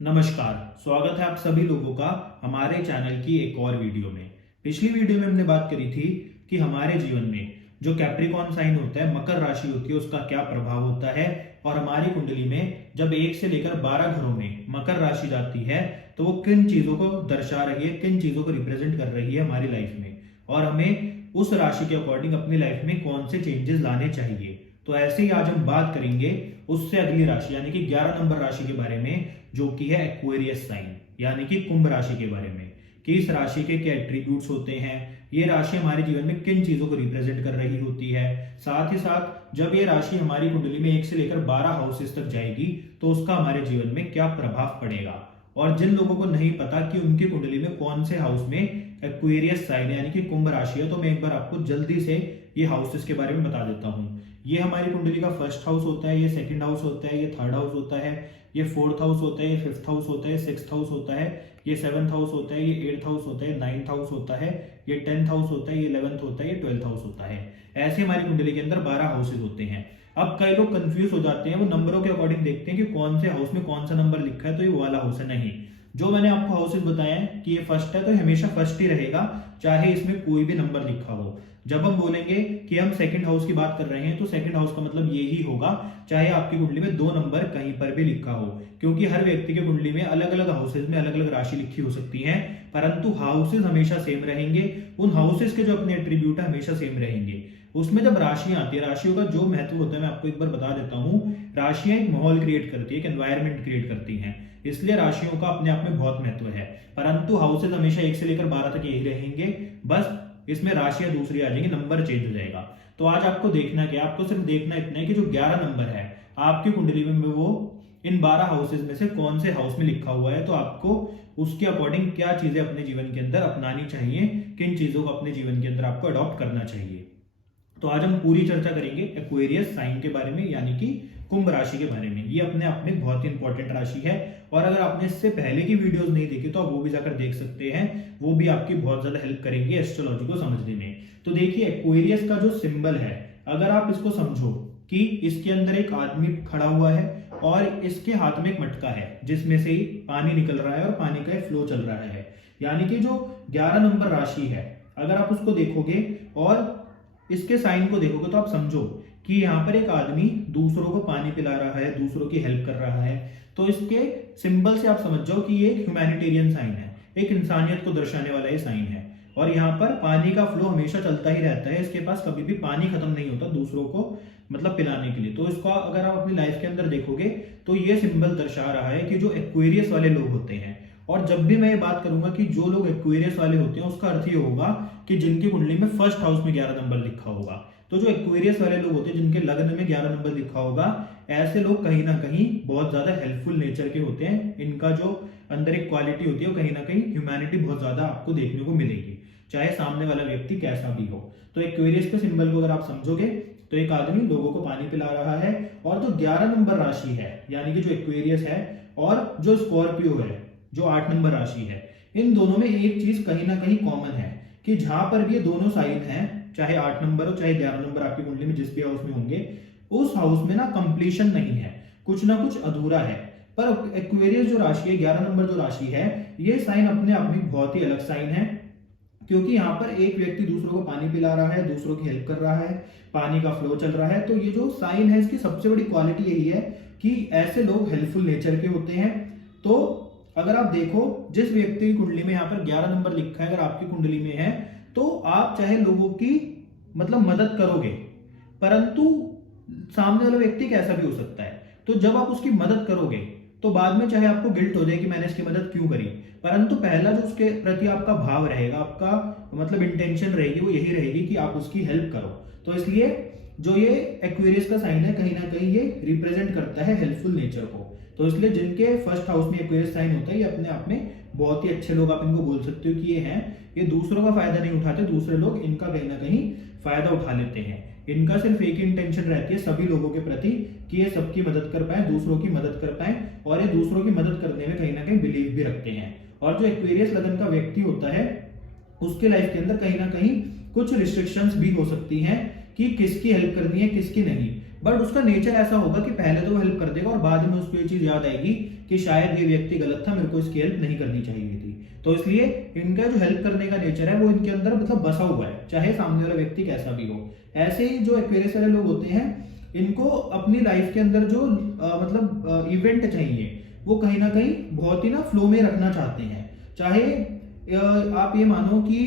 नमस्कार। स्वागत है आप सभी लोगों का हमारे चैनल की एक और वीडियो में। पिछली वीडियो में हमने बात करी थी कि हमारे जीवन में जो कैप्रिकॉर्न साइन होता है, मकर राशि होती है, उसका क्या प्रभाव होता है और हमारी कुंडली में जब 1 से लेकर 12 घरों में मकर राशि जाती है तो वो किन चीजों को दर्शा रही है, किन चीजों को रिप्रेजेंट कर रही है हमारी लाइफ में, और हमें उस राशि के अकॉर्डिंग अपनी लाइफ में कौन से चेंजेस लाने चाहिए। तो ऐसे ही आज हम बात करेंगे उससे अगली राशि यानी कि 11 नंबर राशि के बारे में, जो कि है एक्वेरियस साइन यानी कि कुंभ राशि के बारे में, कि इस राशि के क्या एट्रीब्यूट्स होते हैं, ये राशि हमारे जीवन में किन चीजों को रिप्रेजेंट कर रही होती है। साथ ही साथ जब ये राशि हमारी कुंडली में 1 से लेकर 12 हाउसेस तक जाएगी तो उसका हमारे जीवन में क्या प्रभाव पड़ेगा। और जिन लोगों को नहीं पता कि उनकी कुंडली में कौन से हाउस में एक्वेरियस साइन यानी कि कुंभ राशि है, तो मैं एक बार आपको जल्दी से ये हाउसेस के बारे में बता देता हूँ। ये हमारी कुंडली का फर्स्ट हाउस होता है, ये सेकंड हाउस होता है, ये थर्ड हाउस होता है, ये फोर्थ हाउस होता है, ये फिफ्थ हाउस होता है, सिक्स्थ हाउस होता है, ये सेवंथ हाउस होता है, ये एट्थ हाउस होता है, नाइन्थ हाउस होता है, ये 10th हाउस होता है, ये 11th होता है, ये 12th हाउस होता है। ऐसे हमारी कुंडली के अंदर 12 हाउसेज होते हैं। अब कई लोग कंफ्यूज हो जाते हैं, वो नंबरों के अकॉर्डिंग देखते हैं कि कौन से हाउस में कौन सा नंबर लिखा है तो ये वो वाला हाउस है। नहीं, जो मैंने आपको हाउसेज बताया है कि ये फर्स्ट है तो हमेशा फर्स्ट ही रहेगा, चाहे इसमें कोई भी नंबर लिखा हो। जब हम बोलेंगे कि हम सेकंड हाउस की बात कर रहे हैं तो सेकंड हाउस का मतलब ये ही होगा, चाहे आपकी कुंडली में 2 नंबर कहीं पर भी लिखा हो, क्योंकि हर व्यक्ति के कुंडली में अलग अलग हाउसेज में अलग अलग राशि लिखी हो सकती है, परंतु हाउसेज हमेशा सेम रहेंगे। उन हाउसेज के जो अपने एट्रीब्यूट है हमेशा सेम रहेंगे। उसमें जब राशियां आती है, राशियों का जो महत्व होता है मैं आपको एक बार बता देता हूँ। राशियां एक माहौल क्रिएट करती है, एक एनवायरमेंट क्रिएट करती हैं, इसलिए राशियों का अपने आप में बहुत महत्व है। परंतु हाउसेज हमेशा 1 से लेकर 12 तक यही रहेंगे, बस इसमें राशियां दूसरी आ जाएंगी, नंबर चेंज हो जाएगा। तो आज आपको देखना क्या, आपको सिर्फ देखना इतना है कि जो 11 नंबर है आपकी कुंडली में वो इन 12 हाउसेज में से कौन से हाउस में लिखा हुआ है, तो आपको उसके अकॉर्डिंग क्या चीजें अपने जीवन के अंदर अपनानी चाहिए, किन चीजों को अपने जीवन के अंदर आपको अडॉप्ट करना चाहिए। तो आज हम पूरी चर्चा करेंगे एक्वेरियस साइन के बारे में यानी कि कुंभ राशि के बारे में। ये अपने आप में बहुत ही इंपॉर्टेंट राशि है, और अगर आपने इससे पहले की वीडियोस नहीं देखी तो आप वो भी जाकर देख सकते हैं, वो भी आपकी बहुत ज्यादा हेल्प करेंगे एस्ट्रोलॉजी को समझने में। तो देखिए, एक्वेरियस का जो सिंबल है, अगर आप इसको समझो कि इसके अंदर एक आदमी खड़ा हुआ है और इसके हाथ में एक मटका है जिसमें से ही पानी निकल रहा है और पानी का फ्लो चल रहा है, यानी कि जो 11 नंबर राशि है, अगर आप उसको देखोगे और इसके साइन को देखोगे तो आप समझो कि यहाँ पर एक आदमी दूसरों को पानी पिला रहा है, दूसरों की हेल्प कर रहा है। तो इसके सिंबल से आप समझ जाओ कि ये एक ह्यूमैनिटेरियन साइन है, एक इंसानियत को दर्शाने वाला ये साइन है। और यहाँ पर पानी का फ्लो हमेशा चलता ही रहता है, इसके पास कभी भी पानी खत्म नहीं होता दूसरों को मतलब पिलाने के लिए। तो इसका अगर आप अपनी लाइफ के अंदर देखोगे तो ये सिंबल दर्शा रहा है कि जो एक्वेरियस वाले लोग होते हैं, और जब भी मैं ये बात करूंगा कि जो लोग एक्वेरियस वाले होते हैं उसका अर्थ ये होगा कि जिनकी कुंडली में फर्स्ट हाउस में 11 नंबर लिखा होगा। तो जो एक्वेरियस वाले लोग होते हैं जिनके लग्न में 11 नंबर लिखा होगा, ऐसे लोग कहीं ना कहीं बहुत ज्यादा हेल्पफुल नेचर के होते हैं। इनका जो अंदर एक क्वालिटी होती है वो कहीं ना कहीं ह्यूमैनिटी बहुत ज्यादा आपको देखने को मिलेगी, चाहे सामने वाला व्यक्ति कैसा भी हो। तो एक्वेरियस के सिंबल को अगर आप समझोगे तो एक आदमी लोगों को पानी पिला रहा है, और जो 11 नंबर राशि है यानी कि जो एक्वेरियस है और जो स्कॉर्पियो है जो 8 नंबर राशि है, इन दोनों में एक चीज कहीं ना कहीं कॉमन है कि जहां पर भी ये दोनों साइन हैं, चाहे 8 नंबर हो चाहे 11 नंबर आपकी कुंडली में जिस भी हाउस में होंगे, उस हाउस में ना कंप्लीशन नहीं है, कुछ ना कुछ अधूरा है। पर एक्वेरियस जो राशि है, 11 नंबर जो राशि है, ये साइन अपने आप में बहुत ही अलग साइन है, क्योंकि यहाँ पर एक व्यक्ति दूसरों को पानी पिला रहा है, दूसरों की हेल्प कर रहा है, पानी का फ्लो चल रहा है। तो ये जो साइन है इसकी सबसे बड़ी क्वालिटी यही है कि ऐसे लोग हेल्पफुल नेचर के होते हैं। तो अगर आप देखो जिस व्यक्ति की कुंडली में यहाँ पर 11 नंबर लिखा है, अगर आपकी कुंडली में है तो आप चाहे लोगों की मतलब मदद करोगे, परंतु सामने वाला व्यक्ति कैसा भी हो सकता है, तो जब आप उसकी मदद करोगे तो बाद में चाहे आपको गिल्ट हो जाए कि मैंने इसकी मदद क्यों करी, परंतु पहला जो उसके प्रति आपका भाव रहेगा, आपका मतलब इंटेंशन रहेगी, वो यही रहेगी कि आप उसकी हेल्प करो। तो इसलिए जो ये एक्वेरियस का साइन है कहीं ना कहीं ये रिप्रेजेंट करता है हेल्पफुल नेचर को। तो इसलिए जिनके फर्स्ट हाउस में एक्वेरियस साइन होता है, ये अपने आप में बहुत ही अच्छे लोग आप इनको बोल सकते हो कि ये हैं, ये दूसरों का फायदा नहीं उठाते, दूसरे लोग इनका कहीं ना कहीं फायदा उठा लेते हैं। इनका सिर्फ एक ही इंटेंशन रहती है सभी लोगों के प्रति कि ये सबकी मदद कर पाए, दूसरों की मदद कर पाए, और ये दूसरों की मदद करने में कहीं ना कहीं बिलीव भी रखते हैं। और जो एक्वेरियस लगन का व्यक्ति होता है उसके लाइफ के अंदर कहीं ना कहीं कुछ रिस्ट्रिक्शंस भी हो सकती हैं कि किसकी हेल्प करनी है किसकी नहीं, बट उसका नेचर ऐसा होगा कि पहले तो वो हेल्प कर देगा और बाद में उसको ये चीज याद आएगी कि शायद ये व्यक्ति गलत था, मेरे को इसकी हेल्प नहीं करनी चाहिए थी। तो इसलिए इनका जो हेल्प करने का नेचर है वो इनके अंदर मतलब बसा हुआ है, चाहे सामने वाला व्यक्ति कैसा भी हो। ऐसे ही जो एक्वेरियस वाले लोग होते हैं, इनको अपनी लाइफ के अंदर जो मतलब इवेंट चाहिए वो कहीं ना कहीं बहुत ही ना फ्लो में रखना चाहते हैं। चाहे आप ये मानो कि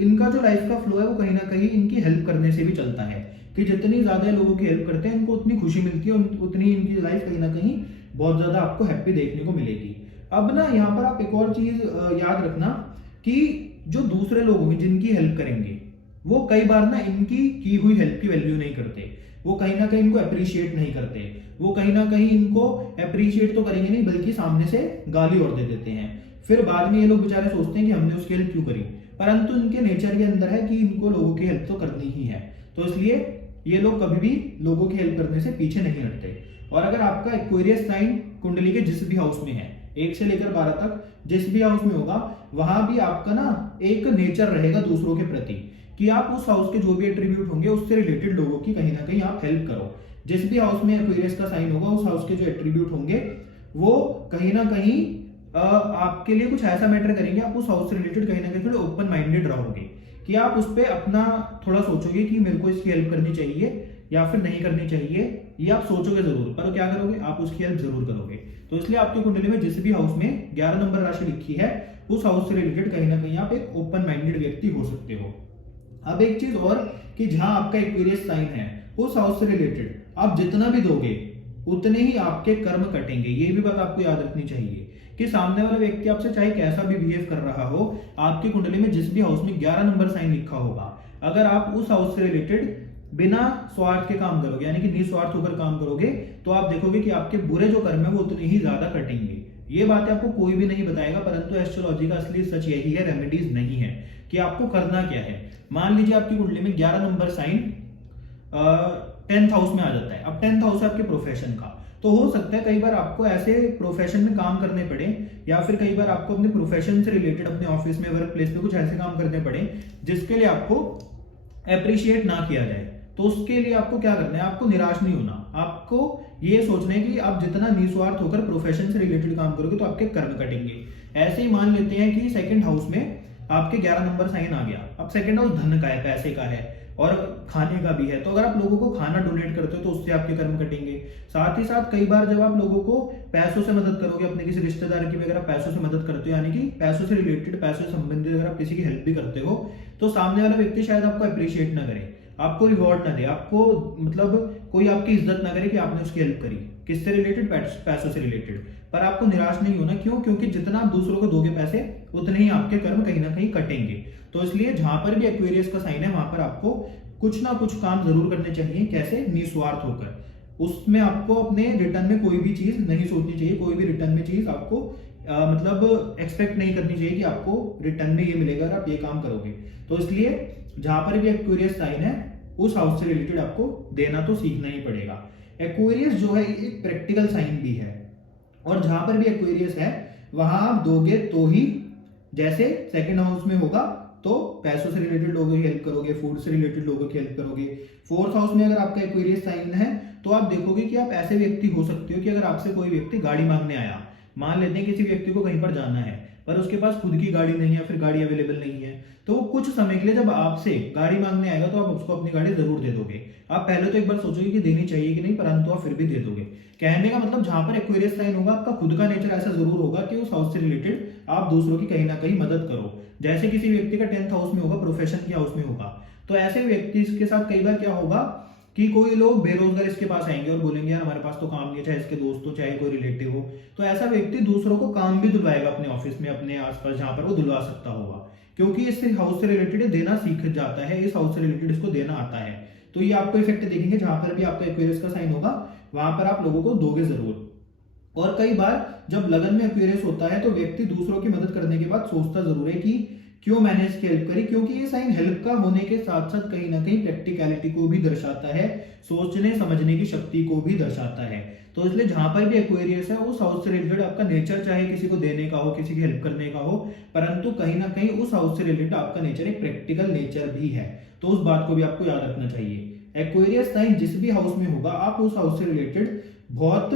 इनका जो लाइफ का फ्लो है वो कहीं ना कहीं इनकी हेल्प करने से भी चलता है, कि जितनी ज्यादा लोगों की हेल्प करते हैं इनको उतनी खुशी मिलती है, उतनी इनकी लाइफ कहीं ना कहीं बहुत ज्यादा आपको हैप्पी देखने को मिलेगी। अब ना यहाँ पर आप एक और चीज याद रखना कि जो दूसरे लोग होंगे जिनकी हेल्प करेंगे वो कई बार ना इनकी की हुई हेल्प की वैल्यू नहीं करते, वो कहीं ना कहीं इनको अप्रिशिएट नहीं करते, वो कहीं ना कहीं इनको अप्रिशिएट तो करेंगे नहीं बल्कि सामने से गाली और दे देते हैं। फिर बाद में ये लोग बेचारे सोचते हैं कि हमने उसकी हेल्प क्यों करी, परंतु इनके नेचर के अंदर है कि इनको लोगों की हेल्प तो करनी ही है। तो इसलिए ये लोग कभी भी लोगों की हेल्प करने से पीछे नहीं हटते। और अगर आपका एक्वेरियस साइन कुंडली के जिस भी हाउस में है, 1 से लेकर 12 तक जिस भी हाउस में होगा, वहां भी आपका ना एक नेचर रहेगा दूसरों के प्रति, कि आप उस हाउस के जो भी एट्रीब्यूट होंगे उससे रिलेटेड लोगों की कहीं ना कहीं आप हेल्प करो। जिस भी हाउस में एक्वेरियस का साइन होगा उस हाउस के जो एट्रीब्यूट होंगे वो कहीं ना कहीं आपके लिए कुछ ऐसा मैटर करेंगे, आप उस हाउस से रिलेटेड कहीं ना कहीं थोड़े ओपन माइंडेड रहोगे, कि आप उस पर अपना थोड़ा सोचोगे कि मेरे को इसकी हेल्प करनी चाहिए या फिर नहीं करनी चाहिए, ये आप सोचोगे जरूर, पर क्या करोगे, आप उसकी हेल्प जरूर करोगे। तो इसलिए आपकी कुंडली में जिस भी हाउस में 11 नंबर राशि लिखी है उस हाउस से रिलेटेड कहीं ना कहीं आप एक ओपन माइंडेड व्यक्ति हो सकते हो। अब एक चीज और कि जहां आपका एक्वेरियस साइन है उस हाउस से रिलेटेड आप जितना भी दोगे उतने ही आपके कर्म कटेंगे। ये भी बात आपको याद रखनी चाहिए कि सामने वाला व्यक्ति आपसे चाहे कैसा भी बिहेव कर रहा हो, आपकी कुंडली में जिस भी हाउस में 11 नंबर साइन लिखा होगा, अगर आप उस हाउस से रिलेटेड बिना स्वार्थ के काम करोगे यानी कि निस्वार्थ होकर काम करोगे, तो आप देखोगे कि आपके बुरे जो कर्म है वो उतने ही ज्यादा कटेंगे। ये बातें आपको कोई भी नहीं बताएगा, परंतु एस्ट्रोलॉजी का असली सच यही है, रेमेडीज नहीं है कि आपको करना क्या है। मान लीजिए आपकी कुंडली में 11 नंबर साइन 10th हाउस में आ जाता है। अब 10th हाउस है आपके प्रोफेशन का, तो हो सकता है कई बार आपको ऐसे प्रोफेशन में काम करने पड़े, या फिर कई बार आपको अपने प्रोफेशन से रिलेटेड अपने ऑफिस में वर्क प्लेस पे कुछ ऐसे काम करने पड़े जिसके लिए आपको अप्रिशिएट ना किया जाए। तो उसके लिए आपको क्या करना है, आपको निराश नहीं होना, आपको ये सोचना है कि आप जितना निस्वार्थ होकर प्रोफेशन से रिलेटेड काम करोगे तो आपके कर्म कटेंगे। ऐसे ही मान लेते हैं कि सेकंड हाउस में आपके 11 नंबर साइन आ गया। अब सेकंड हाउस धन का है, पैसे का है और खाने का भी है, तो अगर आप लोगों को खाना डोनेट करते हो तो उससे आपके कर्म कटेंगे। साथ ही साथ कई बार जब आप लोगों को पैसों से मदद करोगे, अपने किसी रिश्तेदार की भी अगर आप पैसों से मदद करते हो, यानी कि पैसों से रिलेटेड, पैसों से संबंधित अगर आप किसी की हेल्प भी करते हो, तो सामने वाला व्यक्ति शायद आपको अप्रिशिएट ना करे, आपको रिवॉर्ड ना दे, आपको मतलब कोई आपकी इज्जत ना करे कि आपने उसकी हेल्प करी। किससे रिलेटेड, पैसों से रिलेटेड। पर आपको निराश नहीं होना, क्यों? क्योंकि जितना आप दूसरों को दोगे पैसे उतने ही आपके कर्म कहीं ना कहीं कटेंगे। तो इसलिए जहां पर भी एक्वेरियस का साइन है वहां पर आपको कुछ ना कुछ काम जरूर करने चाहिए। कैसे? निस्वार्थ होकर। उसमें आपको अपने रिटर्न में कोई भी चीज नहीं सोचनी चाहिए, कोई भी रिटर्न में चीज आपको मतलब एक्सपेक्ट नहीं करनी चाहिए कि आपको रिटर्न में ये मिलेगा अगर आप ये काम करोगे। तो इसलिए जहां पर भी एक्वेरियस साइन है उस हाउस से रिलेटेड आपको देना तो सीखना ही पड़ेगा। एक्वेरियस जो है एक प्रैक्टिकल साइन भी है, और जहां पर भी एक्वेरियस है वहां आप दोगे तो ही, जैसे सेकंड हाउस में होगा तो पैसों से रिलेटेड लोगों की हेल्प करोगे, फूड से रिलेटेड लोगों की हेल्प करोगे। फोर्थ हाउस में अगर आपका एक्वेरियस साइन है तो आप देखोगे कि आप ऐसे व्यक्ति हो सकते हो कि अगर आपसे कोई व्यक्ति गाड़ी मांगने आया, मान लेते हैं किसी व्यक्ति को कहीं पर जाना है पर उसके पास खुद की गाड़ी नहीं है, फिर गाड़ी अवेलेबल नहीं है, तो कुछ समय के लिए जब आपसे गाड़ी मांगने आएगा तो आप उसको अपनी गाड़ी जरूर दे दोगे। आप पहले तो एक बार सोचोगे कि देनी चाहिए कि नहीं, परंतु आप फिर भी दे दोगे। कहने का मतलब जहां पर एक्वेरियस साइन होगा आपका खुद का नेचर ऐसा जरूर होगा कि उस हाउस से रिलेटेड आप दूसरों की कहीं ना कहीं मदद करो। जैसे किसी व्यक्ति का 10th हाउस में होगा, प्रोफेशन के हाउस में होगा, तो ऐसे व्यक्ति के साथ कई बार क्या होगा कि कोई लोग बेरोजगार इसके पास आएंगे और बोलेंगे यार हमारे पास तो काम नहीं है, चाहे इसके दोस्त हो चाहे कोई रिलेटिव हो, तो ऐसा व्यक्ति दूसरों को काम भी दिलवाएगा अपने ऑफिस में, अपने आसपास जहां पर वो दिलवा सकता होगा, क्योंकि इस हाउस से रिलेटेड देना सीख जाता है, इस हाउस से रिलेटेड इसको देना आता है। तो ये आपको इफेक्ट देखेंगे जहां पर भी आपका एक्वेरियस का साइन होगा वहां पर आप लोगों को दोगे जरूर। और कई बार जब लगन में एक्वेरियस होता है तो व्यक्ति दूसरों की मदद करने के बाद सोचता जरूर है कि क्यों मैंने इसकी हेल्प करी, क्योंकि ये साइन हेल्प का होने के साथ साथ कहीं ना कहीं प्रैक्टिकलिटी को भी दर्शाता है, सोचने समझने की शक्ति को भी दर्शाता है। तो इसलिए जहां पर भी एक्वेरियस है उस हाउस से रिलेटेड आपका नेचर, चाहे किसी को देने का हो, किसी की हेल्प करने का हो, परंतु कहीं ना कहीं उस हाउस से रिलेटेड आपका नेचर एक प्रैक्टिकल नेचर भी है। तो उस बात को भी आपको याद रखना चाहिए। एक्वेरियस साइन जिस भी हाउस में होगा आप उस हाउस से रिलेटेड बहुत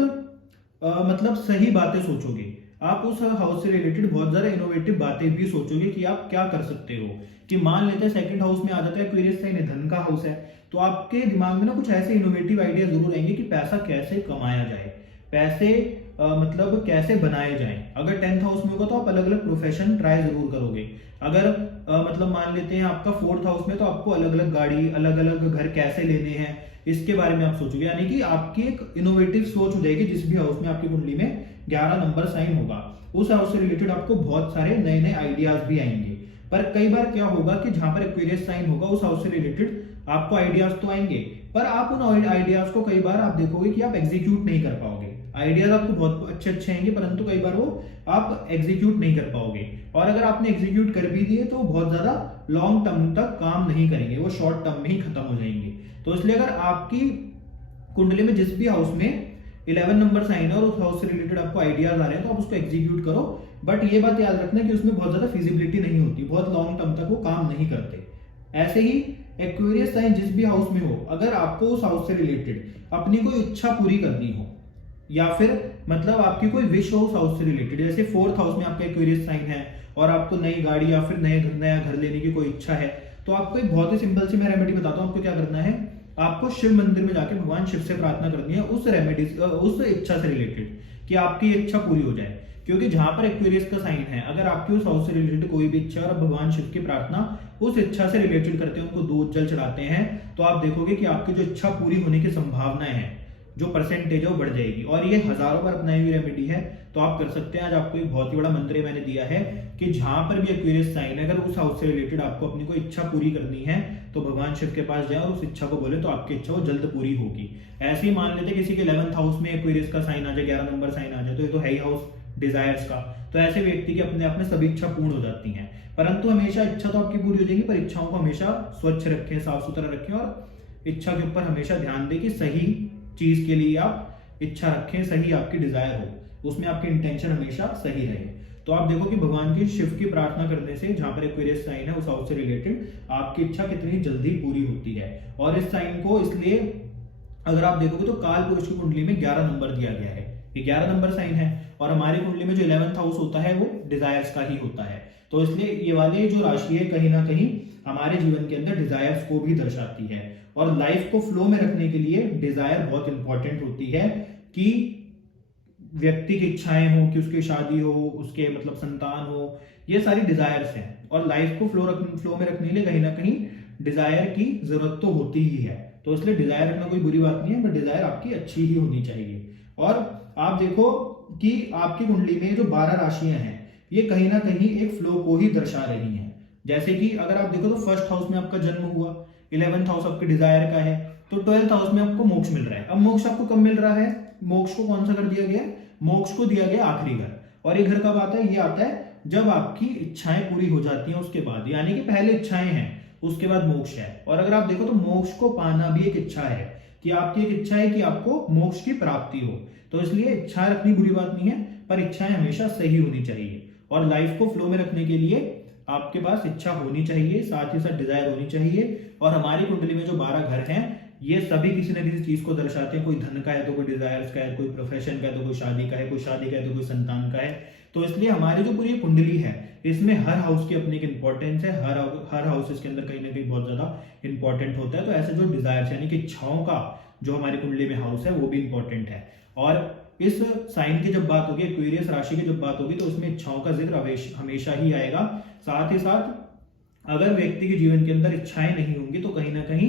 मतलब सही बातें सोचोगे, आप उस हाउस से रिलेटेड बहुत ज्यादा इनोवेटिव बातें भी सोचोगे कि आप क्या कर सकते हो। कि मान लेते हैं सेकंड हाउस में आ जाता है एक्वेरियस साइन है, धन का हाउस है, तो आपके दिमाग में ना कुछ ऐसे इनोवेटिव आइडिया जरूर आएंगे कि पैसा कैसे कमाया जाए, पैसे मतलब कैसे बनाए जाएं। अगर 10th हाउस में होगा तो आप अलग अलग प्रोफेशन ट्राई जरूर करोगे। अगर मतलब मान लेते हैं आपका 4th हाउस में, तो आपको अलग अलग गाड़ी, अलग अलग घर कैसे लेने हैं, इसके बारे में आप सोचोगे। यानी कि आपकी एक इनोवेटिव सोच हो जाएगी। जिस भी हाउस में आपकी कुंडली में 11 नंबर साइन होगा, उस हाउस से रिलेटेड आपको बहुत सारे नए नए आइडियाज भी आएंगे। पर कई बार क्या होगा कि जहां पर एक्वेरियस साइन होगा उस हाउस से रिलेटेड आपको आइडियाज तो आएंगे, पर आप उन आइडियाज को कई बार आप देखोगे कि आप एग्जीक्यूट नहीं कर पाओगे। आइडियाज आपको बहुत अच्छे अच्छे आएंगे, परंतु कई बार वो आप एग्जीक्यूट नहीं कर पाओगे। और अगर आपने एग्जीक्यूट कर भी दिए तो बहुत ज्यादा लॉन्ग टर्म तक काम नहीं करेंगे, वो शॉर्ट टर्म में ही खत्म हो जाएंगे। तो इसलिए अगर आपकी कुंडली में जिस भी हाउस में 11 नंबर साइन है और उस हाउस से रिलेटेड आपको आइडियाज आ रहे हैं, तो आप उसको एग्जीक्यूट करो। बट ये बात याद रखना कि उसमें बहुत ज्यादा फिजिबिलिटी नहीं होती, बहुत लॉन्ग टर्म तक वो काम नहीं करते। ऐसे ही एक्वेरियस साइन जिस भी हाउस में हो, अगर आपको उस हाउस से रिलेटेड अपनी कोई इच्छा पूरी करनी हो, या फिर मतलब आपकी कोई विश हो उस हाउस से रिलेटेड, जैसे 4th हाउस में आपका एक्वेरियस साइन है और आपको नई गाड़ी या फिर नया घर लेने की कोई इच्छा है, तो आपको एक बहुत ही सिंपल सी मैं रेमेडी बताता हूँ। आपको क्या करना है, आपको शिव मंदिर में जाके भगवान शिव से प्रार्थना करनी है उस रेमेडी उस इच्छा से रिलेटेड, कि आपकी इच्छा पूरी हो जाए। क्योंकि जहां पर एक्वेरियस का साइन है, अगर आपकी उस हाउस से रिलेटेड कोई भी इच्छा और भगवान शिव की प्रार्थना उस इच्छा से रिलेटेड करते हैं, उनको दूध जल चढ़ाते हैं, तो आप देखोगे कि आपकी जो इच्छा पूरी होने की संभावनाएं हैं, जो परसेंटेज है वो बढ़ जाएगी। और ये हजारों बार अपनाई हुई रेमेडी है, तो आप कर सकते हैं। आज आपको एक बहुत ही बड़ा मंत्र मैंने दिया है कि जहां पर भी एक्वेरियस साइन है, अगर उस हाउस से रिलेटेड आपको अपनी कोई इच्छा पूरी करनी है, तो भगवान शिव के पास जाए और उस इच्छा को बोले, तो आपकी इच्छा वो जल्द पूरी होगी। ऐसे ही मान लेते किसी के 11th हाउस में एक्वेरियस का साइन आ जाए, 11 नंबर साइन आ जाए, तो ये तो है ही हाउस डिजायर्स का। तो ऐसे व्यक्ति की अपने आप में सभी इच्छा पूर्ण हो जाती हैं। परंतु हमेशा इच्छा तो आपकी पूरी हो जाएगी, पर इच्छाओं को हमेशा स्वच्छ रखें, साफ सुथरा रखें, और इच्छा के ऊपर हमेशा ध्यान दें कि सही चीज के लिए आप इच्छा रखें, सही आपकी डिजायर हो, उसमें आपकी इंटेंशन हमेशा सही रहे। तो आप देखो कि भगवान की शिव की प्रार्थना करने से, जहां पर एक्वेरियस साइन है उस हाउस से रिलेटेड, आपकी इच्छा कितनी जल्दी पूरी होती है। और इस साइन को इसलिए अगर आप देखोगे तो काल पुरुष की कुंडली में 11 नंबर दिया गया है, ये 11 नंबर साइन है, और हमारी कुंडली में जो 11th हाउस होता है वो डिजायर्स का ही होता है। तो इसलिए ये वाले जो राशि है कहीं ना कहीं हमारे जीवन के अंदर डिजायर्स को भी दर्शाती है। और लाइफ को फ्लो में रखने के लिए डिजायर बहुत इंपॉर्टेंट होती है, कि व्यक्ति की इच्छाएं हो, कि उसकी शादी हो, उसके मतलब संतान हो, ये सारी डिजायर्स हैं। और लाइफ को फ्लो में रखने के लिए कहीं ना कहीं डिजायर की जरूरत तो होती ही है। तो इसलिए डिजायर रखना कोई बुरी बात नहीं है, बट डिजायर आपकी अच्छी ही होनी चाहिए। और आप देखो कि आपकी कुंडली में जो 12 राशियां हैं, ये कहीं ना कहीं एक फ्लो को ही दर्शा रही हैं। जैसे कि अगर आप देखो तो 1st हाउस में आपका जन्म हुआ, 11th हाउस आपके डिजायर का है, तो 12th हाउस में आपको मोक्ष मिल रहा है। अब मोक्ष आपको कब मिल रहा है, मोक्ष को कौन सा कर दिया गया, मोक्ष को दिया गया आखिरी घर। और ये घर कब आता है, ये आता है जब आपकी इच्छाएं पूरी हो जाती हैं उसके बाद, यानी कि पहले इच्छाएं हैं उसके बाद मोक्ष है। और अगर आप देखो तो मोक्ष को पाना भी एक इच्छा है, कि आपकी एक इच्छा है कि आपको मोक्ष की प्राप्ति हो। तो इसलिए इच्छा रखनी बुरी बात नहीं है, पर इच्छाएं हमेशा सही होनी चाहिए। और लाइफ को फ्लो में रखने के लिए आपके पास इच्छा होनी चाहिए, साथ ही साथ डिजायर होनी चाहिए। और हमारी कुंडली में जो 12 घर हैं, ये सभी किसी न किसी चीज को दर्शाते हैं। कोई धन का है तो कोई डिजायर्स का है, कोई प्रोफेशन का है तो कोई शादी का है, कोई शादी का है तो कोई संतान का है। तो इसलिए हमारी जो पूरी कुंडली है, इसमें हर हाउस की अपनी एक इंपॉर्टेंस है, हर हाउस इसके अंदर कहीं ना कहीं बहुत ज्यादा इंपॉर्टेंट होता है। तो ऐसे जो डिजायर्स यानी कि इच्छाओं का जो हमारी कुंडली में हाउस है वो भी इंपॉर्टेंट है। और इस साइन की जब बात होगी, एक्वेरियस राशि की जब बात होगी, तो उसमें इच्छाओं का जिक्र हमेशा ही आएगा। साथ ही साथ अगर व्यक्ति के जीवन के अंदर इच्छाएं नहीं होंगी, तो कहीं ना कहीं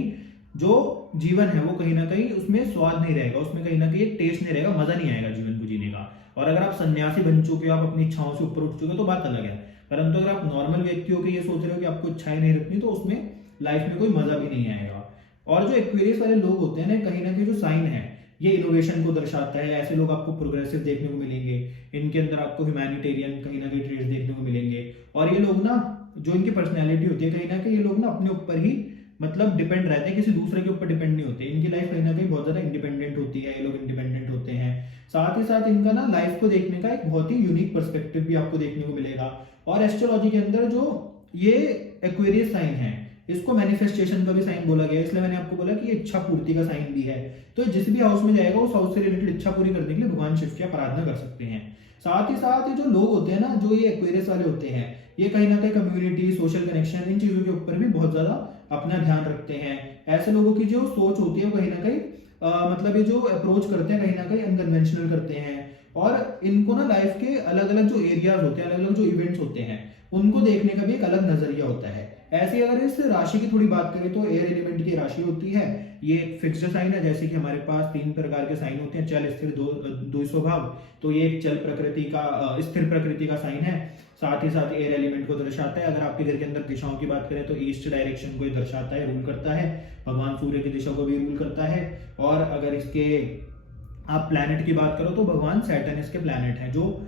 जो जीवन है वो कहीं ना कहीं उसमें स्वाद नहीं रहेगा, उसमें कहीं ना कहीं टेस्ट नहीं रहेगा, मजा नहीं आएगा जीवन को जीने का। और अगर आप सन्यासी बन चुके हो, आप अपनी इच्छाओं से ऊपर उठ चुके हो, तो बात अलग है। परंतु अगर आप नॉर्मल व्यक्ति हो के ये सोच रहे हो कि आपको इच्छाएं नहीं रखनी, तो उसमें लाइफ में कोई मजा भी नहीं आएगा। और जो एक्वेरियस वाले लोग होते हैं ना, कहीं ना कहीं जो साइन है ये इनोवेशन को दर्शाता है। ऐसे लोग आपको प्रोग्रेसिव देखने को मिलेंगे, इनके अंदर आपको ह्यूमैनिटेरियन कहीं ना कहीं ट्रेड्स देखने को मिलेंगे। और ये लोग ना, जो इनकी पर्सनैलिटी होती है, कहीं ना कहीं ये लोग ना अपने ऊपर ही मतलब डिपेंड रहते हैं, किसी दूसरे के ऊपर डिपेंड नहीं होते। इनकी लाइफ कहीं ना कहीं बहुत ज्यादा इंडिपेंडेंट होती है, ये लोग इंडिपेंडेंट होते हैं। साथ ही साथ इनका ना लाइफ को देखने का एक बहुत ही यूनिक पर्सपेक्टिव भी आपको देखने को मिलेगा। और एस्ट्रोलॉजी के अंदर जो ये एक्वेरियस साइन है, इसको मैनिफेस्टेशन का भी साइन बोला गया है, इसलिए मैंने आपको बोला कि ये इच्छा पूर्ति का साइन भी है। तो जिस भी हाउस में जाएगा उस हाउस से रिलेटेड इच्छा पूरी करने के लिए भगवान शिव की आप आराधना कर सकते हैं। साथ ही साथ ये जो लोग होते हैं ना, जो ये एक्वेरियस वाले होते हैं, ये कहीं ना कहीं कम्युनिटी, सोशल कनेक्शन, इन चीजों के ऊपर भी बहुत ज्यादा अपना ध्यान रखते हैं। ऐसे लोगों की जो सोच होती है वो कहीं ना कहीं मतलब ये जो अप्रोच करते हैं कहीं ना कहीं अनकन्वेंशनल करते हैं, और इनको ना लाइफ के अलग अलग जो एरियाज होते हैं, अलग अलग जो इवेंट्स होते हैं, उनको देखने का भी एक अलग नजरिया होता है। ऐसे अगर इस राशि की थोड़ी बात करें तो एयर एलिमेंट की राशि होती है, ये फिक्स्ड साइन है। जैसे कि हमारे पास 3 प्रकार के साइन होते हैं, चल, स्थिर, द्वि स्वभाव। तो ये एक चल प्रकृति का स्थिर प्रकृति का साइन है। साथ ही साथ एयर एलिमेंट को दर्शाता है। अगर आपके घर के अंदर दिशाओं की बात करें तो ईस्ट डायरेक्शन को दर्शाता है, रूल करता है। भगवान सूर्य की दिशा को भी रूल करता है। और अगर इसके आप प्लैनेट की बात करो तो भगवान सैटर्न इसके प्लैनेट हैं, जो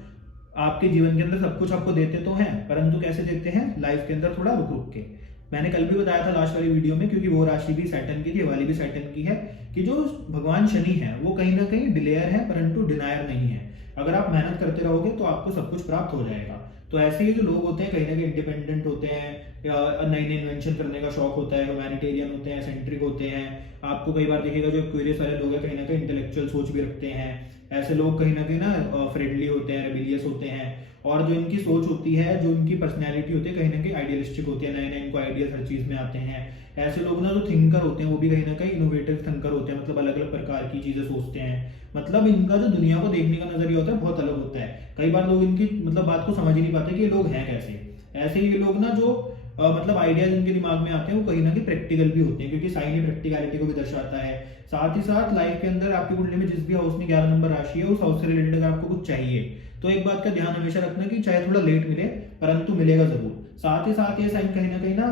आपके जीवन के अंदर सब कुछ आपको देते तो हैं, परंतु कैसे देते हैं, लाइफ के अंदर थोड़ा रुक रुक के। मैंने कल भी बताया था लास्ट वाली वीडियो में, क्योंकि वो राशि भी सैटर्न की थी, वाली भी सैटर्न की है, कि जो भगवान शनि है वो कहीं ना कहीं डिलेयर है परंतु डिनायर नहीं है। अगर आप मेहनत करते रहोगे तो आपको सब कुछ प्राप्त हो जाएगा। तो ऐसे ही जो लोग होते हैं कहीं ना कहीं इंडिपेंडेंट होते हैं, नई नई इन्वेंशन करने का शौक होता है, ह्यूमैनिटेरियन होते हैं, सेंट्रिक होते हैं। आपको कई बार दिखेगा जो क्यूरियस वाले लोग हैं कहीं ना कहीं इंटेलेक्चुअल सोच भी रखते हैं। ऐसे लोग कहीं ना फ्रेंडली होते हैं, रेबिलियस होते हैं, और जो इनकी सोच होती है, जो इनकी पर्सनैलिटी होती है, कहीं ना कहीं आइडियलिस्टिक होती है। नए नए इनको आइडियाज हर चीज में आते हैं। ऐसे लोग ना जो थिंकर होते हैं वो भी कहीं ना कहीं इनोवेटिव थिंकर होते हैं, मतलब अलग अलग प्रकार की चीजें सोचते हैं। मतलब इनका जो दुनिया को देखने का नजरिया होता है बहुत अलग होता है। कई बार लोग इनकी मतलब बात को समझ ही नहीं पाते कि ये लोग हैं कैसे। ऐसे ही ये लोग ना जो मतलब आइडियाज इनके दिमाग में आते हैं वो कहीं ना कहीं प्रैक्टिकल भी होते हैं, क्योंकि साइन ही प्रैक्टिकलिटी को भी दर्शाता है। साथ ही साथ लाइफ के अंदर आपकी कुंडली में जिस भी हाउस में 11 नंबर राशि है, उस हाउस से रिलेटेड अगर आपको कुछ चाहिए तो एक बात का ध्यान हमेशा रखना कि चाहे थोड़ा लेट मिले परंतु मिलेगा जरूर। साथ ही साथ ये साइन कहीं ना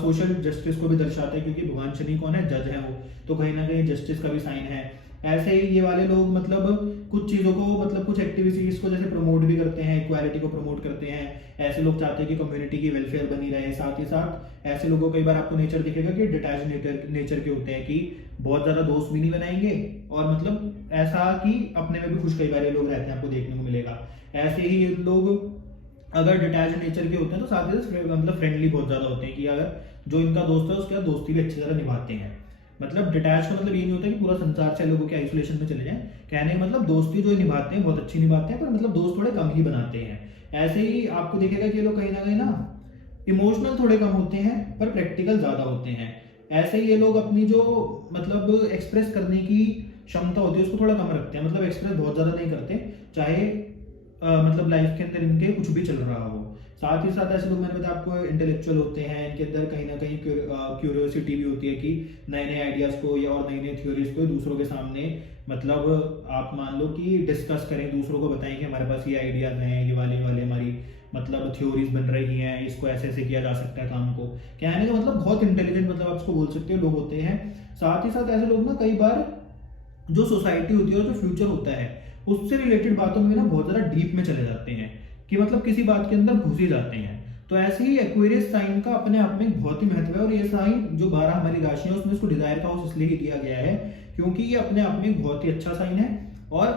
सोशल जस्टिस को भी दर्शाता है, क्योंकि भगवान शनि कौन है, जज है वो, तो कहीं ना कहीं जस्टिस का भी साइन है। ऐसे ही ये वाले लोग मतलब कुछ चीजों को, मतलब कुछ एक्टिविटीज को जैसे प्रमोट भी करते हैं, इक्वालिटी को प्रमोट करते हैं। ऐसे लोग चाहते हैं कि कम्युनिटी की वेलफेयर बनी रहे। साथ ही साथ ऐसे लोगों को कई बार आपको नेचर दिखेगा कि डिटैच नेचर के होते हैं, कि बहुत ज्यादा दोस्त भी नहीं बनाएंगे, और मतलब ऐसा कि अपने में भी खुश कई बार ये लोग रहते हैं, आपको देखने को मिलेगा। ऐसे ही ये लोग अगर डिटैच नेचर के होते हैं तो साथ ही साथ मतलब फ्रेंडली बहुत ज्यादा होते हैं, कि अगर जो इनका दोस्त है उसके साथ दोस्ती भी अच्छी तरह निभाते हैं। मतलब डिटैच का मतलब ये नहीं होता कि पूरा संसार से लोगों के आइसोलेशन में चले जाएं। कहने का मतलब दोस्ती जो निभाते हैं बहुत अच्छी निभाते हैं, पर मतलब दोस्त थोड़े कम ही बनाते हैं। ऐसे ही आपको दिखेगा कि ये लोग कहीं ना इमोशनल थोड़े कम होते हैं पर प्रैक्टिकल ज्यादा होते हैं। ऐसे ही ये लोग अपनी जो मतलब एक्सप्रेस करने की क्षमता होती है उसको थोड़ा कम रखते हैं, मतलब एक्सप्रेस बहुत ज्यादा नहीं करते, चाहे मतलब लाइफ के अंदर इनके कुछ भी चल रहा हो। साथ ही साथ ऐसे लोग मैंने बताया आपको इंटेलेक्चुअल होते हैं, इनके अंदर कहीं ना कहीं क्यूरियोसिटी भी होती है कि नए नए आइडियाज को या और नई नई थ्योरीज को दूसरों के सामने मतलब आप मान लो कि डिस्कस करें, दूसरों को बताएं कि हमारे पास ये आइडियाज हैं, ये वाले वाले हमारी मतलब थ्योरीज बन रही हैं, इसको ऐसे ऐसे किया जा सकता है काम को। कहने का मतलब बहुत इंटेलिजेंट, मतलब आप इसको बोल सकते हो, लोग होते हैं। साथ ही साथ ऐसे लोग ना कई बार जो सोसाइटी होती है और जो फ्यूचर होता है उससे रिलेटेड बातों में ना बहुत ज्यादा डीप में चले जाते हैं, कि मतलब किसी बात के अंदर घुस ही जाते हैं। तो ऐसे ही एक्वेरियस साइन का अपने आप में बहुत ही महत्व है, और ये साइन जो 12 हमारी राशि है उसमें इसको डिजायर का हाउस इसलिए ही दिया गया है क्योंकि ये अपने आप में बहुत ही अच्छा साइन है। और